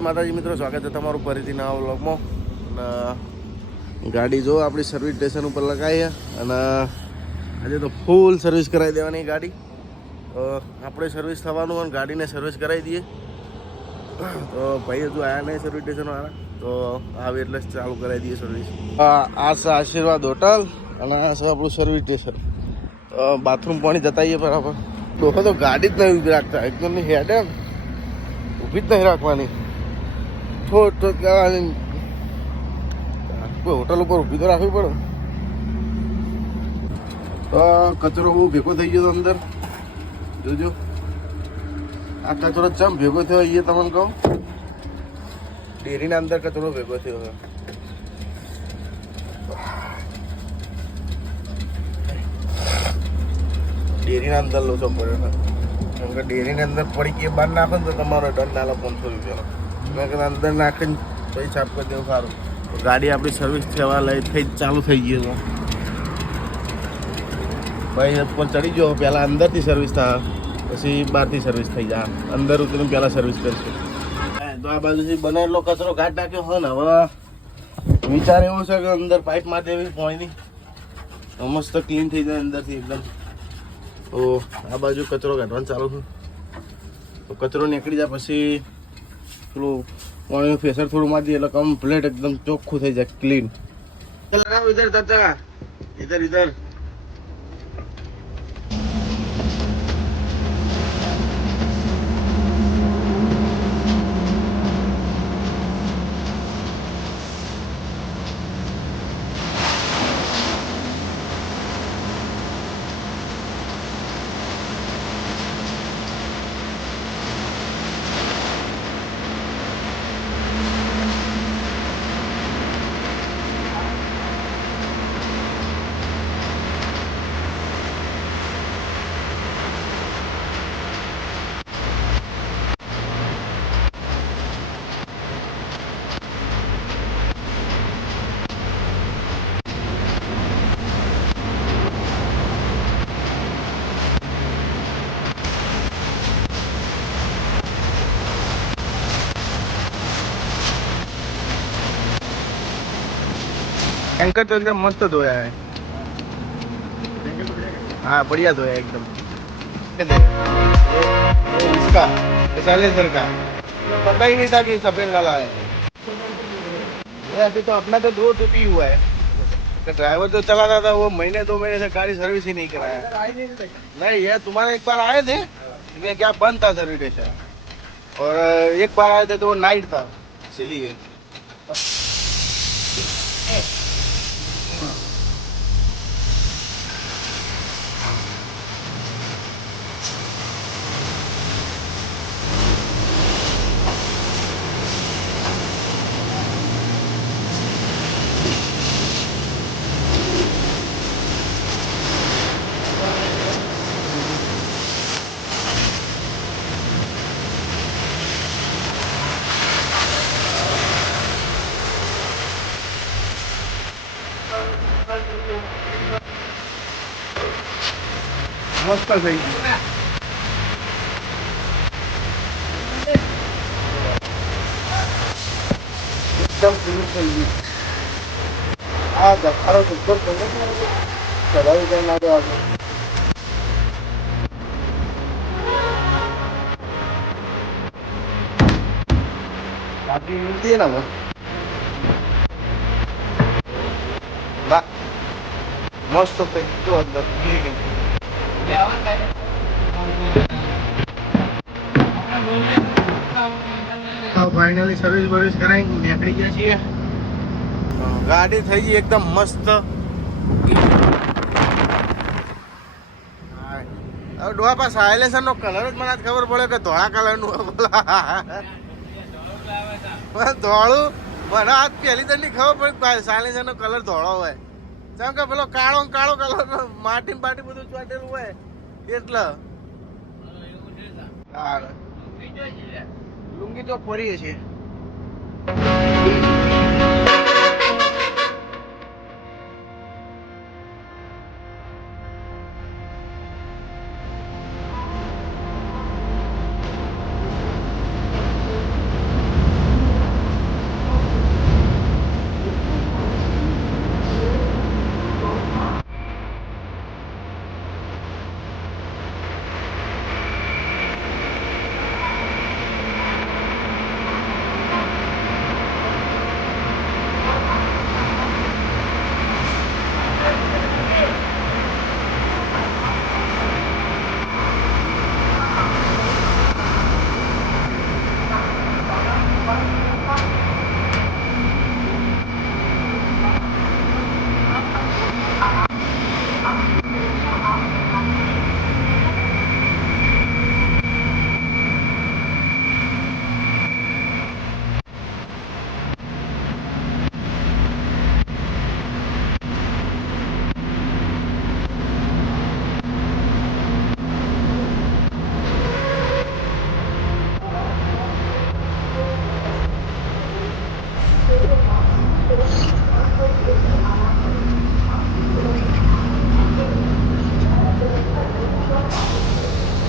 માતાજી મિત્રો, સ્વાગત છે તમારું ફરીથી નવા વ્લોગમાં. અને ગાડી જો આપણી સર્વિસ સ્ટેશન ઉપર લગાવી અને, આજે તો ફૂલ સર્વિસ કરાવી દેવાની ગાડી. આપણે સર્વિસ થવાનું અને ગાડીને સર્વિસ કરાવી દઈએ. તો ભાઈ હજુ આવ્યા નહીં સર્વિસ સ્ટેશન વાળા. તો, આવે એટલે ચાલુ કરાવી દઈએ સર્વિસ આ છે આશીર્વાદ હોટલ અને આ છે આપણું સર્વિસ સ્ટેશન તો બાથરૂમ પાણી જતાઈએ બરાબર લોકો તો ગાડી જ નહીં રાખતા. એકદમ હેડે ઊભી જ નહીં રાખવાની. ઠોઠ ઠોઠ કરવાની કોઈ હોટલ ઉપર ઊભી તો રાખવી પડે. તો કચરો બહુ ભેગો થઈ ગયો અંદર. જોજો. આ કચરો ચમ ભેગો થયો એ તમને કહું. ડેરીના અંદર કચરો ભેગો થયો હવે ડેરીના અંદર લોચો પડ્યો છે. કેમ કે ડેરીની અંદર પડી કે બહાર નાખો તો તમારો દંડ નાલો પાંચસો રૂપિયાનો. કીધું અંદર નાખીને પછી સાફ કરી દેવું સારું. ગાડી આપણી સર્વિસ થવા લઈ થઈ ચાલુ થઈ ગયું છે. ભાઈ ઉપર ચડી ગયો. પહેલાં અંદરથી સર્વિસ થાય પછી બહારથી સર્વિસ થઈ જાય અંદર ઉતરીને પહેલાં સર્વિસ કરશે. તો આ બાજુથી બનેલો કચરો કાઢ નાખ્યો. હોય ને, હવે વિચાર એવો છે કે અંદર પાઇપ માટે દેવી પાણીની. નહીં મસ્ત ક્લીન થઈ જાય અંદરથી એકદમ. તો આ બાજુ કચરો કાઢવાનું ચાલુ છે. તો કચરો નીકળી જાય, પછી પેલું પાણીનું ફેસર થોડું મારી દઈએ, એટલે કમ્પ્લીટ એકદમ ચોખ્ખું થઈ જાય ક્લીન લગાવો ઇધર ચાચા. ઇધર ઇધર एंकर तो एकदम मस्त धोया है। हाँ बढ़िया धोया एकदम। इसका साइलेंसर का। पता ही नहीं था कि सफ़ेद वाला है। अभी तो अपना तो दो टूटी हुआ है। तो ड्राइवर जो चला रहा था, वो महीने, दो महीने से गाड़ी सर्विस ही नहीं कराया। नहीं, ये तुम्हारे एक बार आए थे? क्या बंद था सर्विस और, एक बार आए थे तो वो नाइट था। इसलिए આ ધખારો સુધર તમે ચલાવી કઈ ના આગળ. બાકી દે ને હવે બા મસ્ત થઈ ગયું અંદર ક્લીન ફાઇનલી સર્વિસ બર્વિસ કરાવી નીકળી ગયા છીએ. ગાડી થઈ ગઈ એકદમ મસ્ત. ડોહા પાસે સાયલેન્સર નો કલર જ મને ખબર પડે કે ધોળા કલરનું ધોળું મને આજ પહેલી નહીં ખબર પડી સાયલેશન નો કલર ધોળો હોય. જેમ કે પેલો કાળો કાળો કલર માટી બાટી બધું ચોટેલું હોય એટલે. લુંગી તો ફરીએ છીએ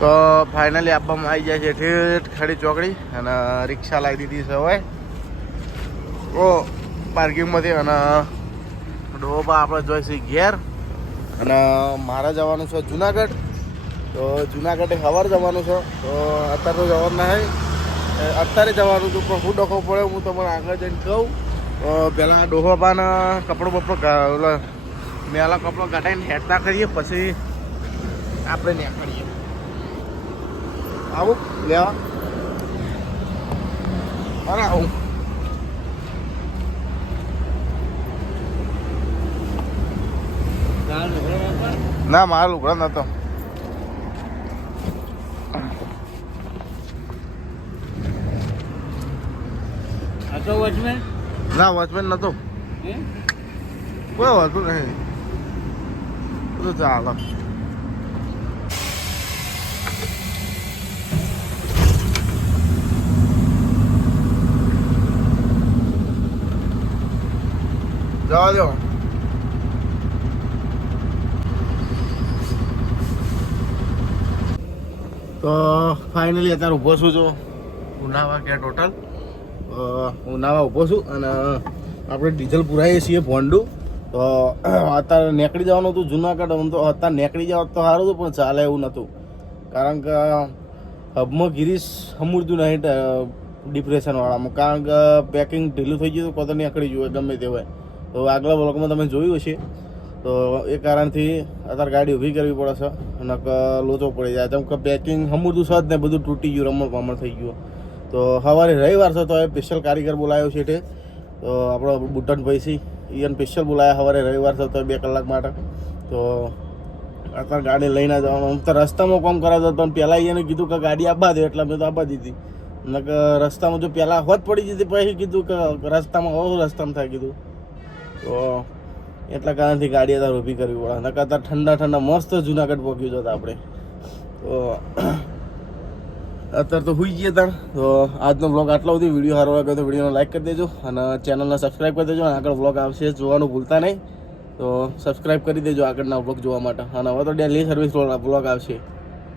ફાઇનલી આપવામાં આવી જાય છે ઠેઠ ખડી ચોકડી અને રિક્ષા લાવી દીધી છે હવે. ઓ પાર્કિંગમાંથી અને ડોબા આપણે જોઈશું ઘેર. અને મારે જવાનું છે જુનાગઢ. તો જુનાગઢે સવાર જવાનું છે. તો અત્યારે તો જવાનું નહીં અત્યારે જવાનું હતું પણ હું ડખો પડે હું તમને આગળ જઈને કહું. તો પહેલાં ડોહોબાને કપડું બપડું મેલા કપડો કાઢીને હેઠતા કરીએ, પછી આપણે નીકળીએ. આવું લેવા. અરે આવું. ના મારા લુગડા નતો. ના વોચમેન નતો. કોઈ હોતું નહીં. બધું ચાલો. જવા દો તો ફાઇનલી અત્યારે ઊભો છું જો. ઉનાવા ક્યાં ટોટલ ઉનાવા ઊભો છું અને આપણે ડીઝલ પુરાઈએ છીએ ભોંડું. તો અત્યારે નીકળી જવાનું હતું જુનાગઢ. આમ તો અત્યારે નીકળી જવા તો સારું હતું પણ ચાલે એવું નહોતું. કારણ કે હબમાં ગિરીશ સમૃદ્ધું નહીં ડિપ્રેશનવાળામાં કારણ કે પેકિંગ ઢીલું થઈ ગયું તો પોતે નીકળી જવું ગમે તે હોય. તો આગલા બ્લોકમાં તમે જોયું હશે. તો એ કારણથી અત્યારે ગાડી ઊભી કરવી પડે છે અને લોચો પડી જાય. જેમ કે પેકિંગ સમૃદ્ધું સજ ને, બધું તૂટી ગયું, રમણ પામણ થઈ ગયું. તો સવારે રવિવાર છે, તો એ સ્પેશિયલ કારીગર બોલાયો છે એટલે તો આપણો બુટન પૈસી એને સ્પેશિયલ બોલાયા સવારે રવિવાર છે, તો બે કલાક માટે. તો અત્યારે ગાડી લઈને જવાનું. આમ તો રસ્તામાં કામ કરાવતો પણ પહેલાં એને કીધું કે ગાડી આપવા દે, એટલે મેં તો આપવા દીધી. નક રસ્તામાં જો પહેલાં હોત પડી જતી, પછી કીધું કે રસ્તામાં હવે રસ્તામાં થાય કીધું. તો એટલા કારણથી ગાડી અત્યારે ઊભી કરવી પડે. નકર અત્યારે ઠંડા ઠંડા મસ્ત જુનાગઢ પહોંચ્યું જતા આપણે. તો અત્યારે તો હુઈ ગયા તાણ તો આજનો બ્લોગ આટલો સુધી. વીડિયો સારો લાગ્યો તો વિડીયોને લાઈક કરી દેજો અને ચેનલને સબસ્ક્રાઈબ કરી દેજો અને આગળ બ્લોગ આવશે જોવાનું ભૂલતા નહીં. તો સબસ્ક્રાઈબ કરી દેજો આગળના બ્લોગ જોવા માટે. અને હવે તો ડેલી સર્વિસ બ્લોગ આવશે.